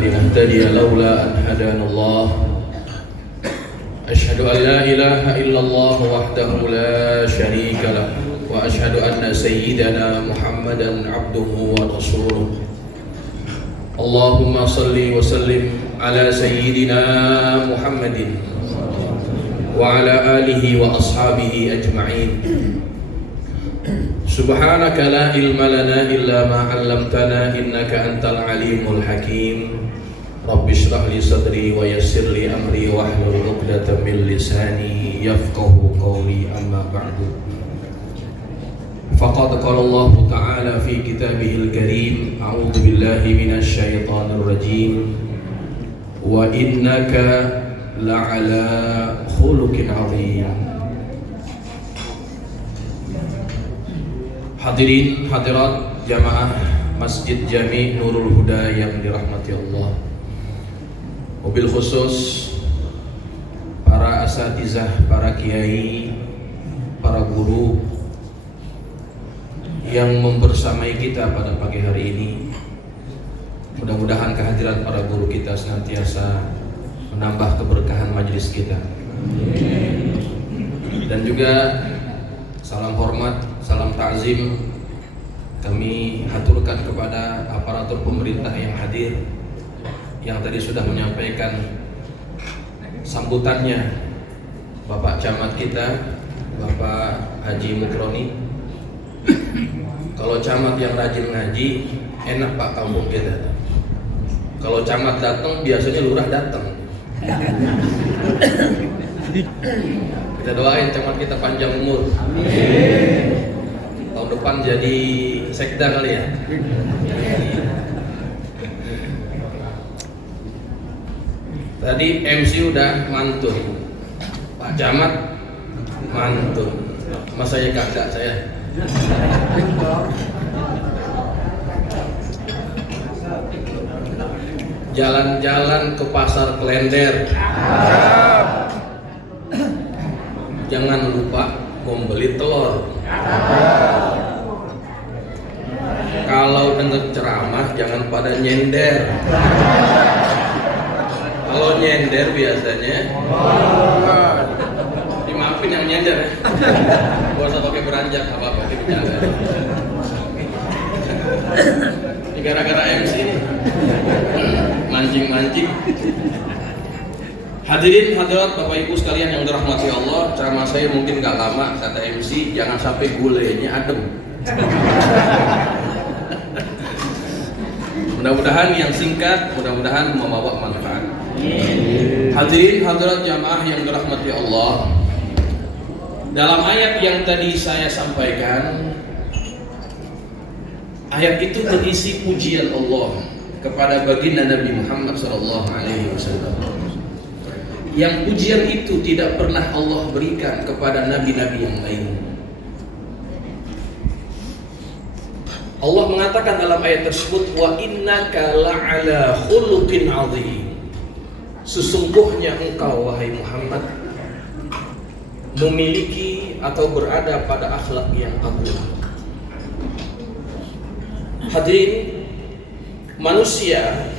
لنهتدي لولا أن هدانا الله أشهد أن لا إله إلا الله وحده لا شريك له وأشهد أن سيدنا محمدا عبده ورسوله اللهم صل وسلم على سيدنا محمد وعلى آله وأصحابه أجمعين سبحانك لا علم لنا إلا ما علمتنا إنك أنت العليم الحكيم رب اشرح لي صدري ويسر لي أمري واحلل عقدة من لساني يفقه قولي أما بعد فقد قال الله تعالى في كتابه الكريم أعوذ بالله من الشيطان الرجيم وإنك لعلى خلق عظيم. Hadirin hadirat jamaah Masjid Jami Nurul Huda yang dirahmati Allah, mobil khusus para asatizah, para kiai, para guru yang membersamai kita pada pagi hari ini. Mudah-mudahan kehadiran para guru kita senantiasa menambah keberkahan majelis kita. Dan juga salam hormat, salam takzim kami haturkan kepada aparatur pemerintah yang hadir, yang tadi sudah menyampaikan sambutannya Bapak Camat kita, Bapak Haji Mukroni. Kalau camat yang rajin ngaji, enak Pak kampung kita. Kalau camat datang, biasanya lurah datang. Kita doain camat kita panjang umur. Amin. Tahun depan jadi sekda kali ya. Tadi MC udah mantun, Pak Camat mantun, masa saya kakak saya. Jalan-jalan ke pasar Klender, jangan lupa membeli telur. Kalau dengar ceramah jangan pada nyender. Kalau nyender biasanya dimaafin yang nyender ya. Gak usah pakai beranjak, apa-apa pakai bercanda. Ini gara-gara MC nih, mancing-mancing. Hadirin hadirat Bapak Ibu sekalian yang dirahmati Allah, ceramah saya mungkin gak lama, kata MC, jangan sampai gulenya adem. Mudah-mudahan yang singkat, mudah-mudahan membawa manfaat. Hadirin hadirat jamaah yang dirahmati Allah, dalam ayat yang tadi saya sampaikan, ayat itu berisi pujian Allah kepada baginda Nabi Muhammad SAW. Yang pujian itu tidak pernah Allah berikan kepada nabi-nabi yang lain. Allah mengatakan dalam ayat tersebut, wa innaka la'ala khuluqin 'adzim. Sesungguhnya engkau wahai Muhammad memiliki atau berada pada akhlak yang agung. Hadirin, manusia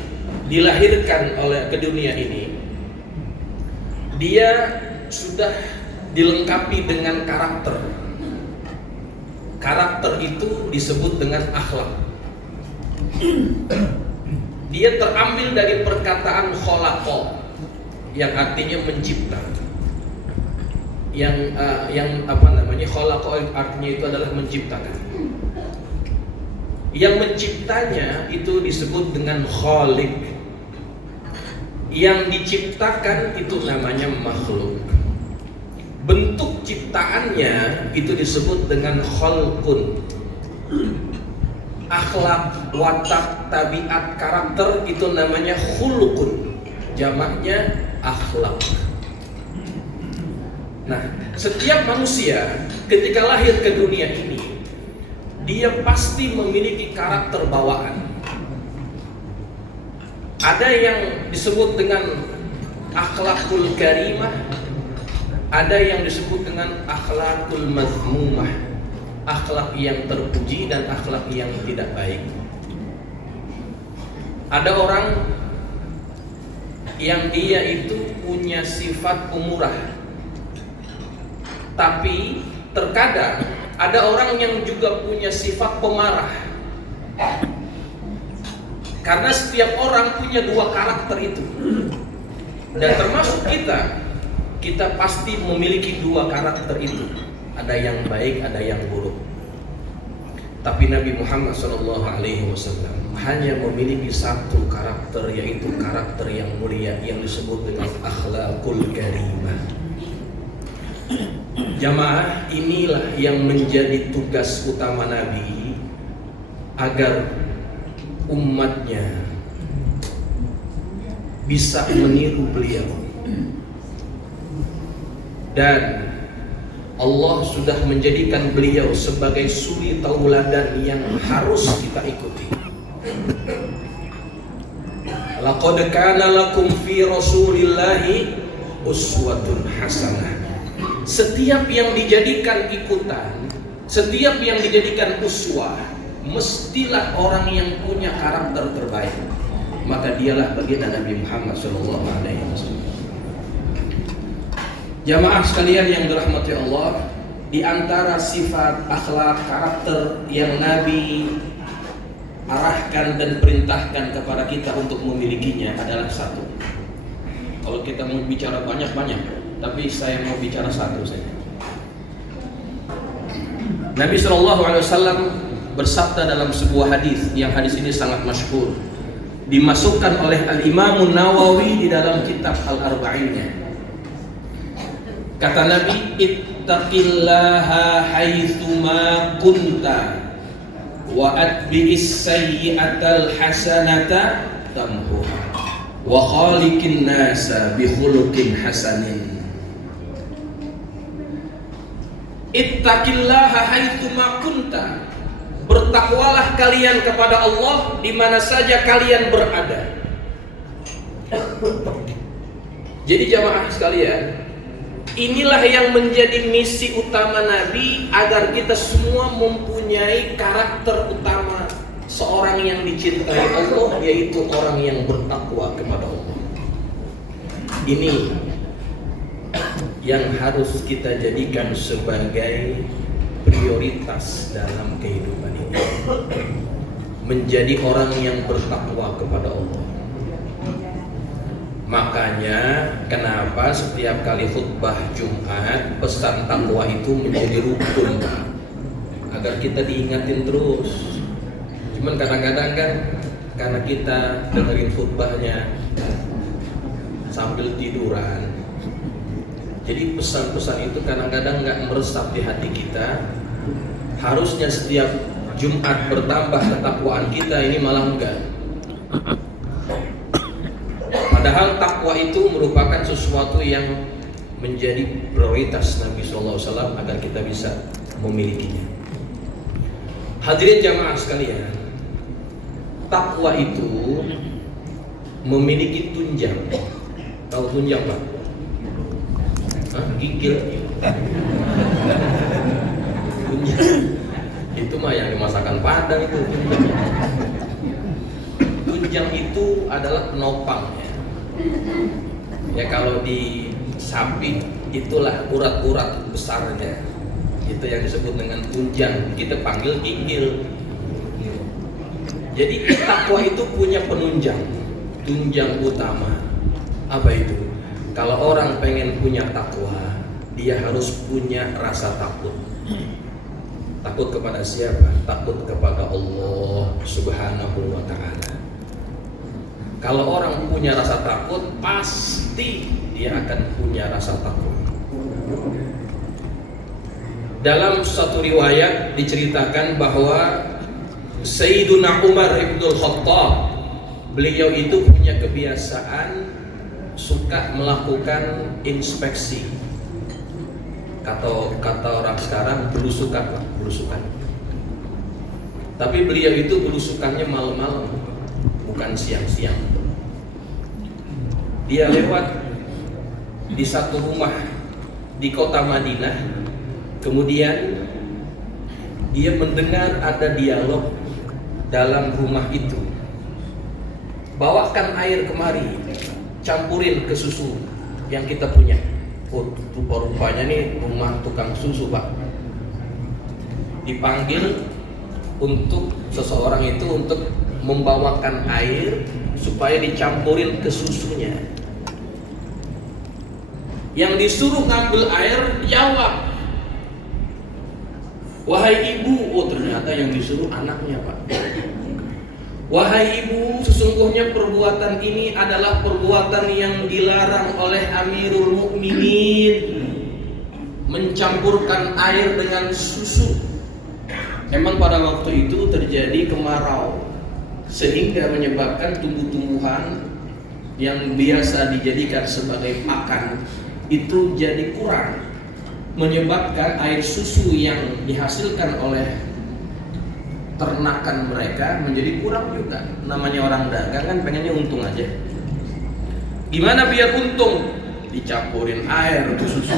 dilahirkan ke dunia ini, dia sudah dilengkapi dengan karakter. Karakter itu disebut dengan akhlak. Dia terambil dari perkataan khalaqa, yang artinya mencipta. Khalaqa artinya itu adalah menciptakan. Yang menciptanya itu disebut dengan khaliq. Yang diciptakan itu namanya makhluk. Bentuk ciptaannya itu disebut dengan khalqun. Akhlak, watak, tabiat, karakter itu namanya khuluqun. Jamaknya akhlak. Nah, setiap manusia ketika lahir ke dunia ini, dia pasti memiliki karakter bawaan. Ada yang disebut dengan akhlakul karimah, ada yang disebut dengan akhlakul mazmumah, akhlak yang terpuji dan akhlak yang tidak baik. Ada orang yang dia itu punya sifat pemurah, tapi terkadang ada orang yang juga punya sifat pemarah. Karena setiap orang punya dua karakter itu. Dan termasuk kita pasti memiliki dua karakter itu. Ada yang baik, ada yang buruk. Tapi Nabi Muhammad SAW hanya memiliki satu karakter, yaitu karakter yang mulia yang disebut dengan akhlakul karimah. Jamaah, inilah yang menjadi tugas utama Nabi agar umatnya bisa meniru beliau. Dan Allah sudah menjadikan beliau sebagai suri tauladan yang harus kita ikuti. Laqad kana lakum fi Rasulillahi uswatun hasanah. Setiap yang dijadikan ikutan, setiap yang dijadikan uswah, mestilah orang yang punya karakter terbaik. Maka dialah baginda Nabi Muhammad SAW. Jamaah sekalian yang dirahmati Allah, di antara sifat, akhlak, karakter yang Nabi arahkan dan perintahkan kepada kita untuk memilikinya adalah satu. Kalau kita mau bicara banyak-banyak, tapi saya mau bicara satu saja. Nabi SAW bersabda dalam sebuah hadis, yang hadis ini sangat masyhur, dimasukkan oleh Al-Imam Nawawi di dalam kitab Al-Arba'innya. Kata Nabi, ittaqillaha haitsuma kunta wa atbi'is sayyi'atal hasanata tamhuha wa khaliqin nasa bi khuluqin hasanin. Ittaqillaha haitsuma kunta. Bertakwalah kalian kepada Allah di mana saja kalian berada. Jadi jamaah sekalian, inilah yang menjadi misi utama Nabi, agar kita semua mempunyai karakter utama seorang yang dicintai Allah, yaitu orang yang bertakwa kepada Allah. Ini yang harus kita jadikan sebagai prioritas dalam kehidupan ini. Menjadi orang yang bertakwa kepada Allah. Makanya kenapa setiap kali khutbah Jumat pesan takwa itu menjadi rukun, agar kita diingatin terus. Cuman kadang-kadang kan karena kita dengerin khutbahnya sambil tiduran, jadi pesan-pesan itu kadang-kadang nggak meresap di hati kita. Harusnya setiap Jumat bertambah ketakwaan kita, ini malah enggak. Padahal takwa itu merupakan sesuatu yang menjadi prioritas Nabi SAW agar kita bisa memilikinya. Hadirin jamaah sekalian, takwa itu memiliki tunjang. Tahu tunjang Pak? Gigil. Tunjang. Itu mah yang dimasakan Padang itu. Tunjang itu adalah penopang ya. Ya kalau di sapi itulah urat-urat besarnya. Itu yang disebut dengan tunjang, kita panggil gigil. Jadi takwa itu punya penunjang, tunjang utama. Apa itu? Kalau orang pengen punya takwa, dia harus punya rasa takut. Takut kepada siapa? Takut kepada Allah Subhanahu wa ta'ala. Kalau orang punya rasa takut, pasti dia akan punya rasa takut. Dalam satu riwayat diceritakan bahwa Sayyiduna Umar ibn Khattab, beliau itu punya kebiasaan suka melakukan inspeksi. Kata orang sekarang belusukan. Tapi beliau itu belusukannya malam-malam, bukan siang-siang. Dia lewat di satu rumah di kota Madinah. Kemudian dia mendengar ada dialog dalam rumah itu. Bawakan air kemari, campurin ke susu yang kita punya. Oh, rupa-rupanya nih rumah tukang susu Pak. Dipanggil untuk seseorang itu untuk membawakan air supaya dicampurin ke susunya. Yang disuruh ngambil air jawab, wahai ibu. Oh, ternyata yang disuruh anaknya Pak. Wahai ibu, sesungguhnya perbuatan ini adalah perbuatan yang dilarang oleh Amirul Mukminin, mencampurkan air dengan susu. Memang pada waktu itu terjadi kemarau, sehingga menyebabkan tumbuh-tumbuhan yang biasa dijadikan sebagai pakan itu jadi kurang, menyebabkan air susu yang dihasilkan oleh ternakan mereka menjadi kurang juga. Namanya orang dagang kan pengennya untung aja. Gimana biar untung? Dicampurin air untuk susu.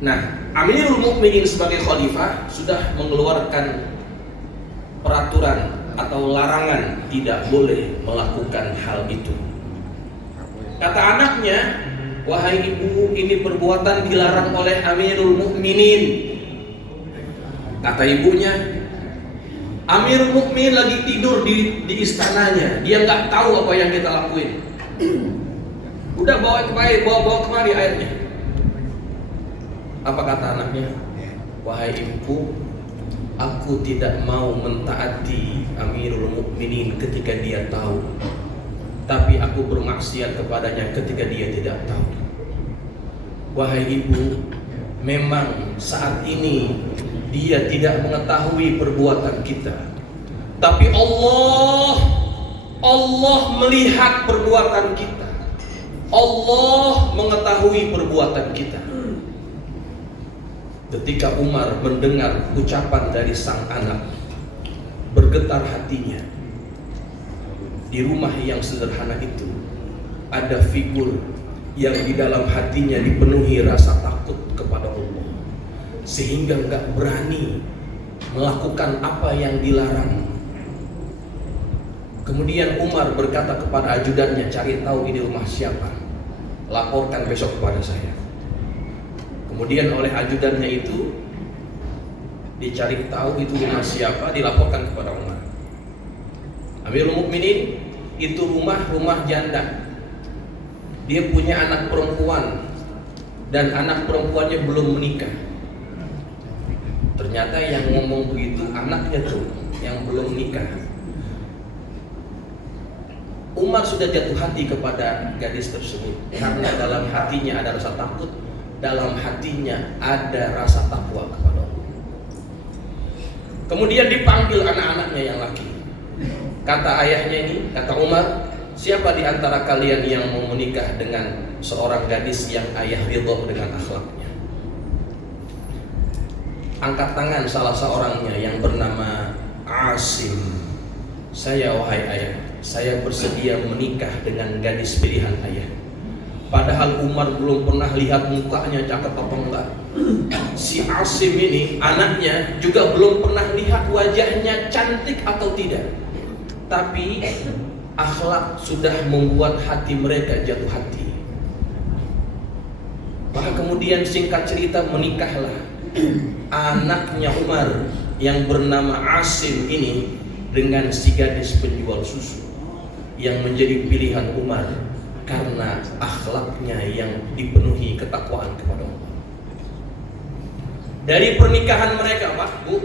Nah, Amirul Mukminin sebagai khalifah sudah mengeluarkan peraturan atau larangan tidak boleh melakukan hal itu. Kata anaknya, wahai ibu, ini perbuatan dilarang oleh Amirul Mukminin. Kata ibunya, Amirul Mukminin lagi tidur di istananya, dia nggak tahu apa yang kita lakuin. Udah bawa kemari airnya. Apa kata anaknya? Wahai ibuku, aku tidak mau mentaati Amirul Mukminin ketika dia tahu, tapi aku bermaksiat kepadanya ketika dia tidak tahu. Wahai ibu, memang saat ini dia tidak mengetahui perbuatan kita, tapi Allah melihat perbuatan kita. Allah mengetahui perbuatan kita. Ketika Umar mendengar ucapan dari sang anak, bergetar hatinya. Di rumah yang sederhana itu ada figur yang di dalam hatinya dipenuhi rasa takut kepada Allah, sehingga nggak berani melakukan apa yang dilarang. Kemudian Umar berkata kepada ajudannya, cari tahu ini rumah siapa, laporkan besok kepada saya. Kemudian oleh ajudannya itu dicari tahu itu rumah siapa, dilaporkan kepada Umar. Amirul Mukminin, itu rumah janda. Dia punya anak perempuan dan anak perempuannya belum menikah. Ternyata yang ngomong begitu anaknya tuh yang belum nikah. Umar sudah jatuh hati kepada gadis tersebut karena dalam hatinya ada rasa takut, dalam hatinya ada rasa takwa kepada Allah. Kemudian dipanggil anak-anaknya yang laki. Kata ayahnya ini, kata Umar, siapa di antara kalian yang mau menikah dengan seorang gadis yang ayah ridho dengan akhlaknya? angkat tangan salah seorangnya yang bernama Asim. Saya, wahai ayah, saya bersedia menikah dengan gadis pilihan ayah. Padahal Umar belum pernah lihat mukanya cakep apa enggak. Si Asim ini, anaknya, juga belum pernah lihat wajahnya cantik atau tidak. Tapi akhlak sudah membuat hati mereka jatuh hati. Maka kemudian singkat cerita menikahlah anaknya Umar yang bernama Asim ini dengan si gadis penjual susu yang menjadi pilihan Umar karena akhlaknya yang dipenuhi ketakwaan kepada Allah. Dari pernikahan mereka, Pak, Bu,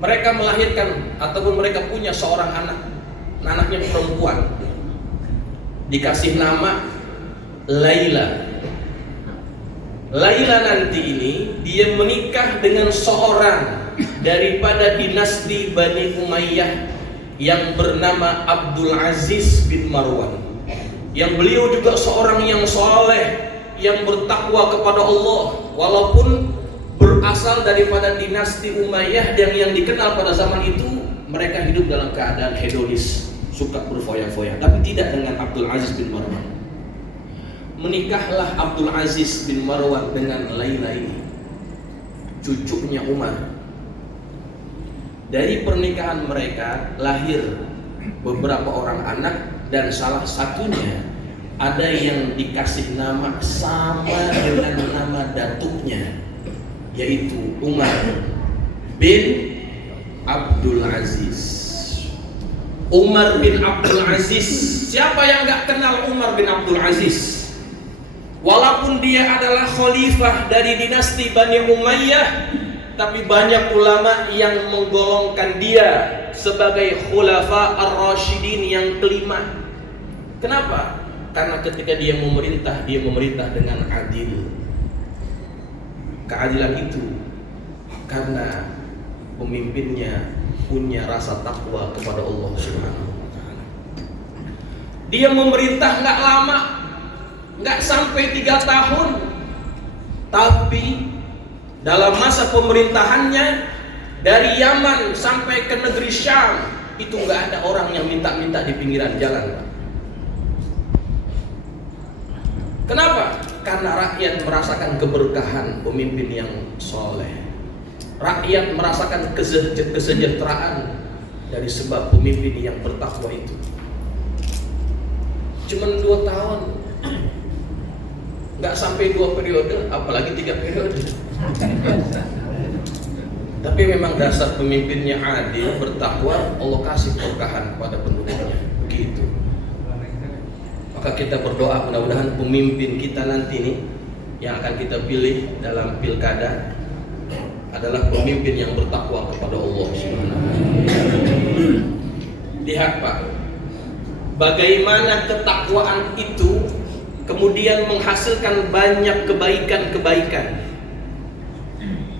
mereka melahirkan ataupun mereka punya seorang anak, anaknya perempuan, dikasih nama Laila. Laila nanti ini dia menikah dengan seorang daripada dinasti Bani Umayyah yang bernama Abdul Aziz bin Marwan, yang beliau juga seorang yang soleh, yang bertakwa kepada Allah, walaupun berasal daripada dinasti Umayyah yang dikenal pada zaman itu mereka hidup dalam keadaan hedonis, suka berfoya-foya, tapi tidak dengan Abdul Aziz bin Marwan. Menikahlah Abdul Aziz bin Marwan dengan Laila ini, cucunya Umar. Dari pernikahan mereka lahir beberapa orang anak, dan salah satunya ada yang dikasih nama sama dengan nama datuknya, yaitu Umar bin Abdul Aziz. Umar bin Abdul Aziz, siapa yang gak kenal Umar bin Abdul Aziz? Walaupun dia adalah khalifah dari dinasti Bani Umayyah, tapi banyak ulama yang menggolongkan dia sebagai khulafa ar-rasyidin yang kelima. Kenapa? Karena ketika dia memerintah dengan adil. Keadilan itu karena pemimpinnya punya rasa takwa kepada Allah Subhanahu wa taala. Dia memerintah nggak lama, nggak sampai 3 tahun, tapi dalam masa pemerintahannya dari Yaman sampai ke negeri Syam itu nggak ada orang yang minta-minta di pinggiran jalan. Kenapa? Karena rakyat merasakan keberkahan pemimpin yang soleh. Rakyat merasakan kesejahteraan dari sebab pemimpin yang bertakwa itu. Cuman 2 tahun, nggak sampai 2 periode, apalagi 3 periode. Tapi memang dasar pemimpinnya adil, bertakwa, Allah kasih keberkahan kepada penduduknya. Begitu. Maka kita berdoa mudah-mudahan pemimpin kita nanti nih yang akan kita pilih dalam pilkada adalah pemimpin yang bertakwa kepada Allah Subhanahu wa taala. Lihat Pak, bagaimana ketakwaan itu kemudian menghasilkan banyak kebaikan-kebaikan.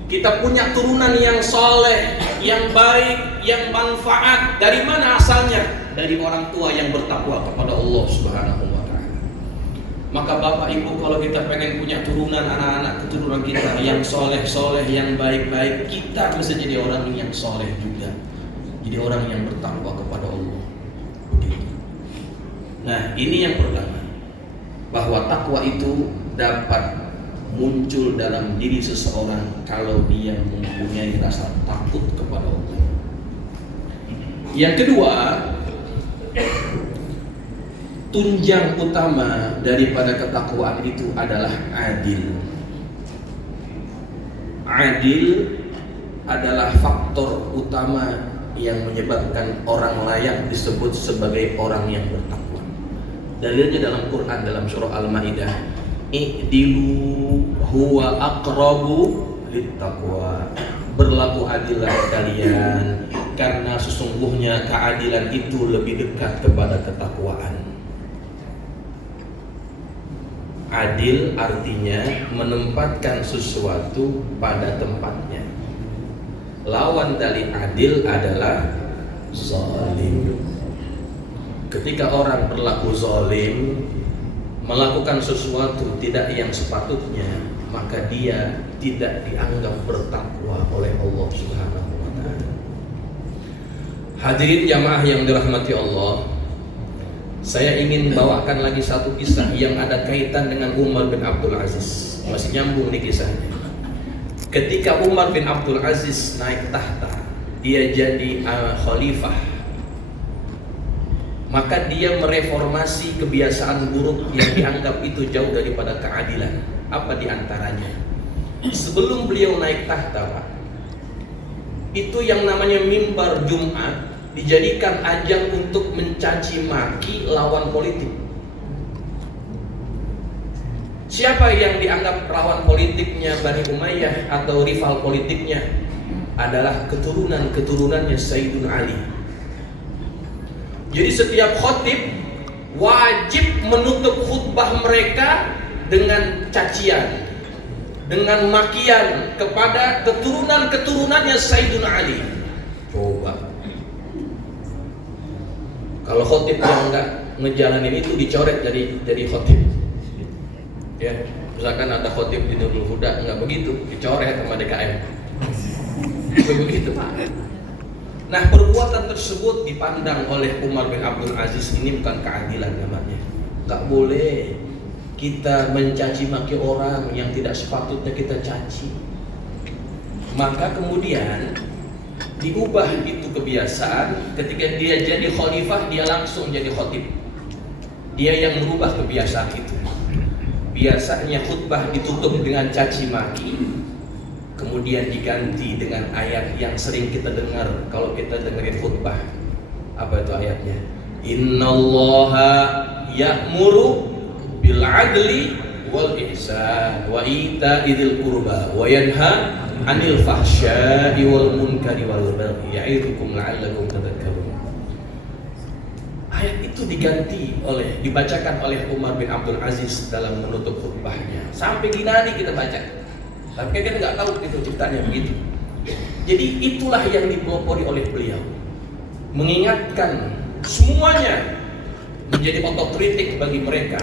Kita punya turunan yang soleh, yang baik, yang manfaat. Dari mana asalnya? Dari orang tua yang bertakwa kepada Allah Subhanahu wa taala. Maka Bapak Ibu, kalau kita pengen punya turunan anak-anak keturunan kita yang soleh-soleh, yang baik-baik, kita bisa jadi orang yang soleh juga. Jadi orang yang bertakwa kepada Allah. Begitu. Nah, ini yang pertama, bahwa takwa itu dapat muncul dalam diri seseorang kalau dia mempunyai rasa takut kepada Allah. Yang kedua, tunjang utama daripada ketakwaan itu adalah adil. Adil adalah faktor utama yang menyebabkan orang layak disebut sebagai orang yang bertakwa. Dalilnya dalam Quran, dalam surah Al-Maidah, i'dilu huwa aqrabu littaqwa. Berlaku adillah kalian, karena sesungguhnya keadilan itu lebih dekat kepada ketakwaan. Adil artinya menempatkan sesuatu pada tempatnya. Lawan dari adil adalah zalim. Ketika orang berlaku zalim, melakukan sesuatu tidak yang sepatutnya, maka dia tidak dianggap bertakwa oleh Allah Subhanahu wa taala. Hadirin jamaah yang dirahmati Allah, saya ingin bawakan lagi satu kisah yang ada kaitan dengan Umar bin Abdul Aziz. Masih nyambung nih kisahnya. Ketika Umar bin Abdul Aziz naik tahta, dia jadi khalifah, maka dia mereformasi kebiasaan buruk yang dianggap itu jauh daripada keadilan. Apa diantaranya? Sebelum beliau naik tahta, Pak, itu yang namanya mimbar Jumat dijadikan ajang untuk mencaci maki lawan politik. Siapa yang dianggap lawan politiknya Bani Umayyah atau rival politiknya adalah keturunan-keturunannya Sayyidina Ali. Jadi setiap khatib wajib menutup khutbah mereka dengan cacian, dengan makian kepada keturunan-keturunannya Sayyidina Ali. Coba, kalau khatib yang enggak ngejalanin itu dicoret jadi khatib. Ya, misalkan ada khatib di Nurul Huda enggak begitu, dicoret sama DKM. Begitu, Pak. Nah, perbuatan tersebut dipandang oleh Umar bin Abdul Aziz ini bukan keadilan namanya. Enggak boleh kita mencaci maki orang yang tidak sepatutnya kita caci. Maka kemudian diubah itu kebiasaan. Ketika dia jadi khalifah, dia langsung jadi khatib. Dia yang merubah kebiasaan itu. Biasanya khutbah ditutup dengan caci maki, kemudian diganti dengan ayat yang sering kita dengar kalau kita dengerin khutbah. Apa itu ayatnya? Innallaha ya'muru bil adli wal ihsan wa ita'idil qurba wa yanha 'anil fahsya'i wal munkari wal baghi ya'idukum la'allakum tadhakkarun. Ayat itu dibacakan oleh Umar bin Abdul Aziz dalam menutup khutbahnya. Sampai gini kita baca. Tapi kita nggak tahu itu ceritanya begitu. Jadi itulah yang dipelopori oleh beliau, mengingatkan semuanya menjadi otokritik bagi mereka.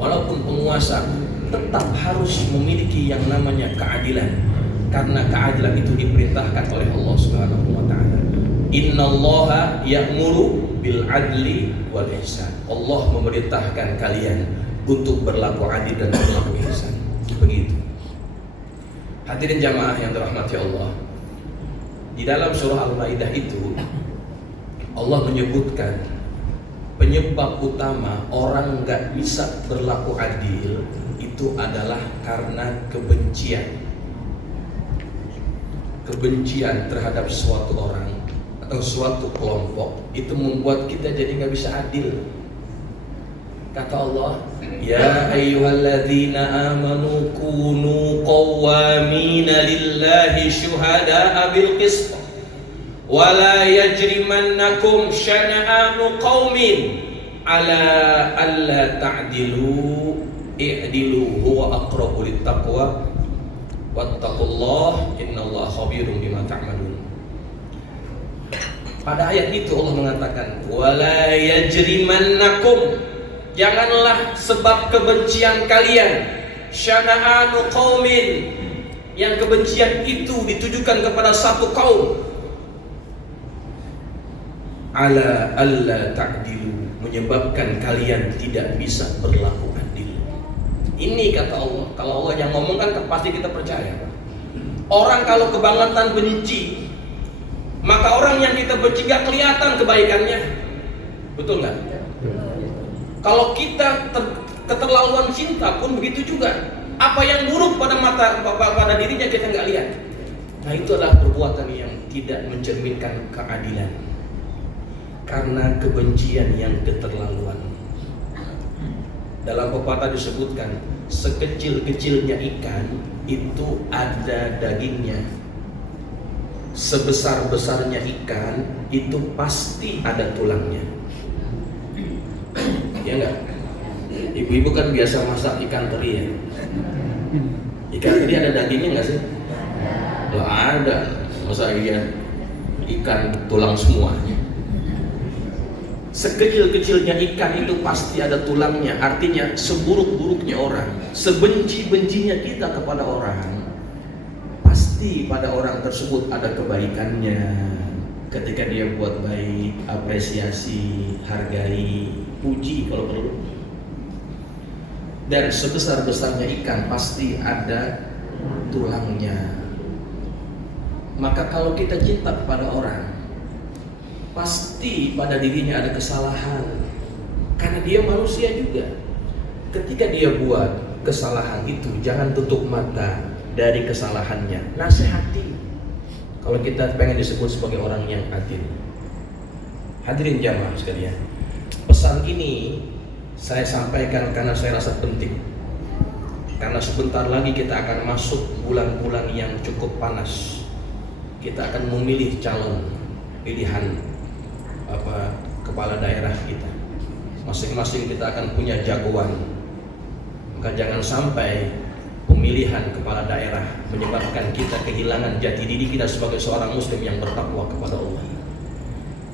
Walaupun penguasa tetap harus memiliki yang namanya keadilan, karena keadilan itu diperintahkan oleh Allah Subhanahu wa taala. Innallaha ya'muru bil adli wal ihsan. Allah memerintahkan kalian untuk berlaku adil dan berlaku ihsan. Begitu. Hadirin jamaah yang dirahmati Allah, di dalam surah Al-Maidah itu Allah menyebutkan penyebab utama orang nggak bisa berlaku adil itu adalah karena kebencian terhadap suatu orang atau suatu kelompok. Itu membuat kita jadi nggak bisa adil. Kata Allah, ya ayyuhalladzina amanu kunu qawwamina lillahi syuhada'a bil qist wa la yajrimannakum syana'anu qaumin ala alla ta'dilu i'dilu huwa aqrabu littaqwa wattaqullaha innallaha khabirum bima ta'malun. Pada ayat itu Allah mengatakan wala yajrimannakum, janganlah sebab kebencian kalian syana'anu qaumin, yang kebencian itu ditujukan kepada satu kaum, ala alla ta'dilu, menyebabkan kalian tidak bisa berlaku adil. Ini kata Allah. Kalau Allah yang ngomong kan pasti kita percaya. Orang kalau kebangetan benci, maka orang yang kita benci gak kelihatan kebaikannya. Betul nggak? Kalau kita keterlaluan cinta pun begitu juga. Apa yang buruk pada dirinya kita nggak lihat. Nah, itu adalah perbuatan yang tidak mencerminkan keadilan, karena kebencian yang keterlaluan. Dalam pepatah disebutkan, sekecil-kecilnya ikan itu ada dagingnya, sebesar-besarnya ikan itu pasti ada tulangnya. Ya enggak? Ibu-ibu kan biasa masak ikan teri ya. Ikan teri ada dagingnya enggak sih? Loh, ada. Masa ikan tulang semuanya. Sekecil-kecilnya ikan itu pasti ada tulangnya. Artinya seburuk-buruknya orang, sebenci-bencinya kita kepada orang, pasti pada orang tersebut ada kebaikannya. Ketika dia buat baik, apresiasi, hargai, puji kalau perlu. Dan sebesar-besarnya ikan pasti ada tulangnya. Maka kalau kita cinta kepada orang, pasti pada dirinya ada kesalahan, karena dia manusia juga. Ketika dia buat kesalahan itu, jangan tutup mata dari kesalahannya, nasihati. Kalau kita pengen disebut sebagai orang yang adil. Hadirin jamaah sekalian, pesan ini saya sampaikan karena saya rasa penting. Karena sebentar lagi kita akan masuk bulan-bulan yang cukup panas. Kita akan memilih calon pilihan kepala daerah kita. Masing-masing kita akan punya jagoan. Maka jangan sampai pemilihan kepala daerah menyebabkan kita kehilangan jati diri kita sebagai seorang muslim yang bertakwa kepada Allah.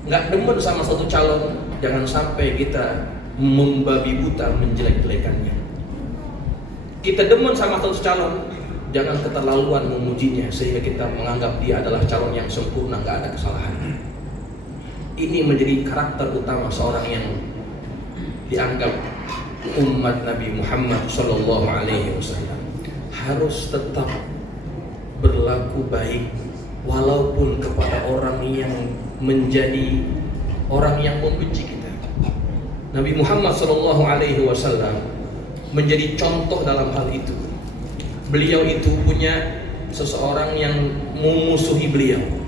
Nggak demen sama satu calon, jangan sampai kita membabi buta menjelek-jelekannya. Kita demen sama satu calon, jangan keterlaluan memujinya sehingga kita menganggap dia adalah calon yang sempurna, nggak ada kesalahan. Ini menjadi karakter utama seorang yang dianggap umat Nabi Muhammad Sallallahu Alaihi Wasallam. Harus tetap berlaku baik walaupun kepada orang yang menjadi orang yang membenci kita. Nabi Muhammad Sallallahu Alaihi Wasallam menjadi contoh dalam hal itu. Beliau itu punya seseorang yang memusuhi beliau.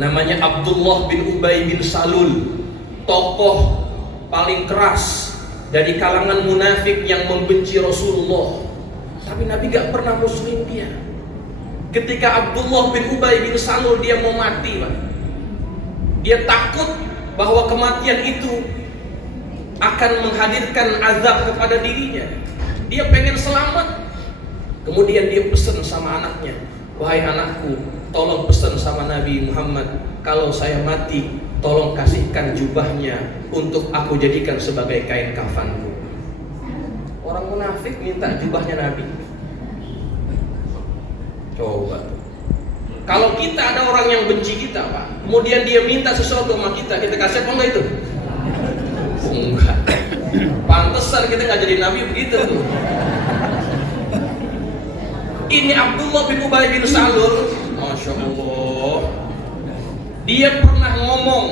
Namanya Abdullah bin Ubay bin Salul, tokoh paling keras dari kalangan munafik yang membenci Rasulullah. Tapi Nabi gak pernah muslim dia. Ketika Abdullah bin Ubay bin Salul dia mau mati, dia takut bahwa kematian itu akan menghadirkan azab kepada dirinya. Dia pengen selamat. Kemudian dia pesan sama anaknya, wahai anakku, tolong pesan sama Nabi Muhammad, kalau saya mati, tolong kasihkan jubahnya untuk aku jadikan sebagai kain kafanku. Orang munafik minta jubahnya Nabi. Coba. Kalau kita ada orang yang benci kita, Pak, kemudian dia minta sesuatu sama kita kasih apa enggak itu? Enggak. Pantesan kita nggak jadi Nabi begitu tuh. Ini Abdullah bin Ubay bin Salul, Masya Allah, dia pernah ngomong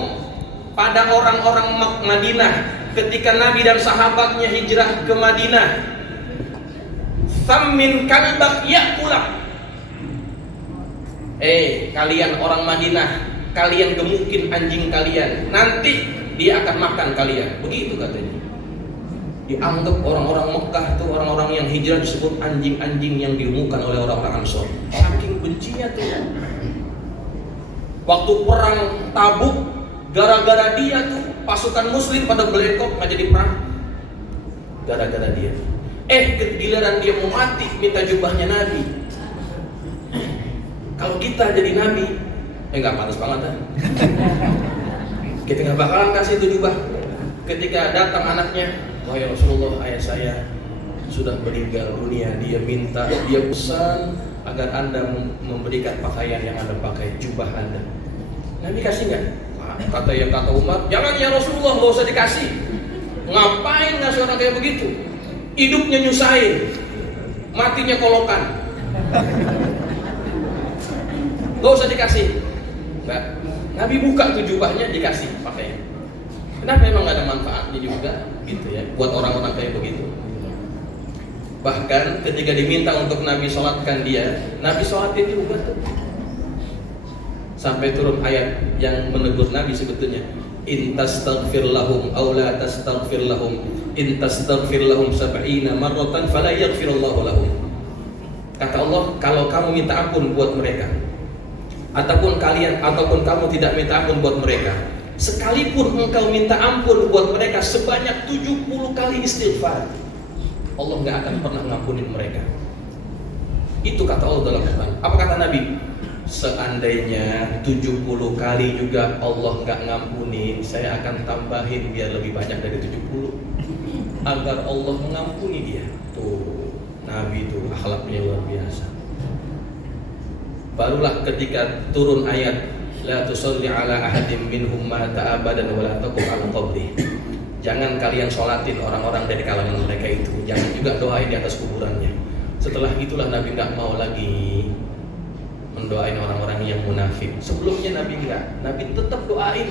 pada orang-orang Madinah ketika Nabi dan sahabatnya hijrah ke Madinah, Sammin kalbak yakulak. Kalian orang Madinah, kalian gemukin anjing kalian, nanti dia akan makan kalian. Begitu katanya. Dianggap orang-orang Mekah itu orang-orang yang hijrah disebut anjing-anjing yang diumumkan oleh orang-orang Ansor. Saking bencinya tuh. Waktu perang Tabuk, gara-gara dia tuh pasukan Muslim pada belengkok nggak jadi perang. Gara-gara dia. Giliran dia mau mati minta jubahnya Nabi. Kalau kita jadi Nabi, nggak pantas banget kan? Kita nggak bakalan kasih itu jubah. Ketika datang anaknya, wahai Rasulullah, ayah saya sudah meninggal dunia. Dia minta, dia pesan agar anda memberikan pakaian yang anda pakai, jubah anda. Nabi kasih nggak? Kata Umar, jangan ya Rasulullah, nggak usah dikasih. Ngapain ngasih orang kayak begitu? Hidupnya nyusahin, matinya kolokan. Nggak usah dikasih. Nggak. Nabi buka tuh jubahnya, dikasih pakaian. Kenapa? Emang nggak ada manfaatnya juga, gitu ya, buat orang-orang kayak begitu. Bahkan ketika diminta untuk Nabi sholatkan dia, Nabi sholatin juga tuh. Sampai turun ayat yang menegur Nabi sebetulnya. In tastaghfir lahum aw la tastaghfir lahum in tastaghfir lahum 70 marratan fala yaghfirullahu lahum. Kata Allah, kalau kamu minta ampun buat mereka, ataupun kamu tidak minta ampun buat mereka, sekalipun engkau minta ampun buat mereka sebanyak 70 kali istighfar, Allah nggak akan pernah ngampunin mereka. Itu kata Allah dalam Quran. Apa kata Nabi? seandainya 70 kali juga Allah nggak ngampuni, saya akan tambahin biar lebih banyak dari 70 agar Allah mengampuni dia. Tuh, Nabi itu akhlaknya luar biasa. Barulah ketika turun ayat la tusalli ala ahadin minhum mata abadan wa la taqum ala qabri. Jangan kalian sholatin orang-orang dari kalangan mereka itu, jangan juga doain di atas kuburannya. Setelah itulah Nabi nggak mau lagi mendoain orang-orang yang munafik. Sebelumnya Nabi enggak, Nabi tetap doain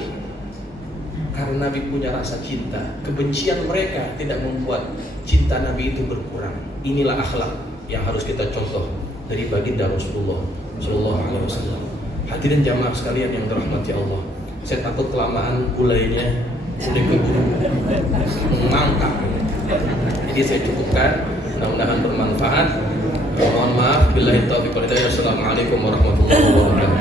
karena Nabi punya rasa cinta. Kebencian mereka tidak membuat cinta Nabi itu berkurang. Inilah akhlak yang harus kita contoh dari baginda Rasulullah Sallallahu Alaihi Wasallam. Hadirin jamaah sekalian yang dirahmati Allah, saya takut kelamaan gulainya udah keburu mangkak. Jadi saya cukupkan, mudah-mudahan bermanfaat. Mohon maaf, billahi taufiq wal hidayah. Assalamualaikum warahmatullahi wabarakatuh.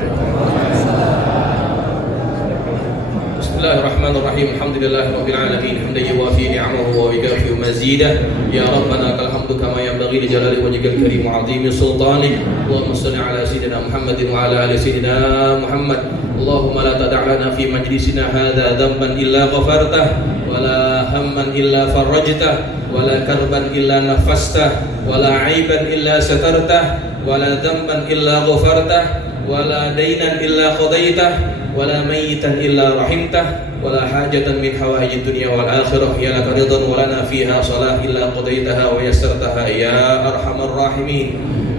Bismillahirrahmanirrahim. Alhamdulillahirabbil alamin. Hamdan yuwafi ni'amahu wa yukafi mazidah. Ya rabbana lakal hamdu kama yanbaghi li jalali wajhikal karim wa 'azimi sultanik. Allahumma shalli ala sayyidina Muhammadin wa ala ali sayyidina Muhammad. Allahumma la tada' lana fi majlisina hadza dhanban illa ghafartah wa la hamman illa farajtah ولا كربا إلا نفسته ولا عيبا إلا سترته ولا ذنبا إلا غفرته ولا دينا إلا قضيته ولا ميتا إلا رحمته ولا حاجة من حوائج الدنيا والآخرة يا لك رضا ولنا فيها صلاة إلا قضيتها ويسرتها يا أرحم الراحمين.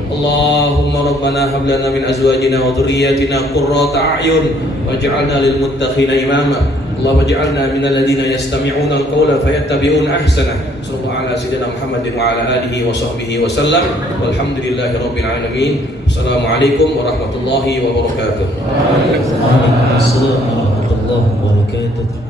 اللهم ربنا هب لنا من أزواجنا وذرياتنا قرة أعين واجعلنا للمتقين إماما. اللهم اجعلنا من الذين يستمعون القول فيتبعون أحسنه. صلى الله على سيدنا محمد وعلى آله وصحبه وسلم والحمد لله رب العالمين. السلام عليكم ورحمة الله وبركاته. Assalamualaikum warahmatullahi wabarakatuh.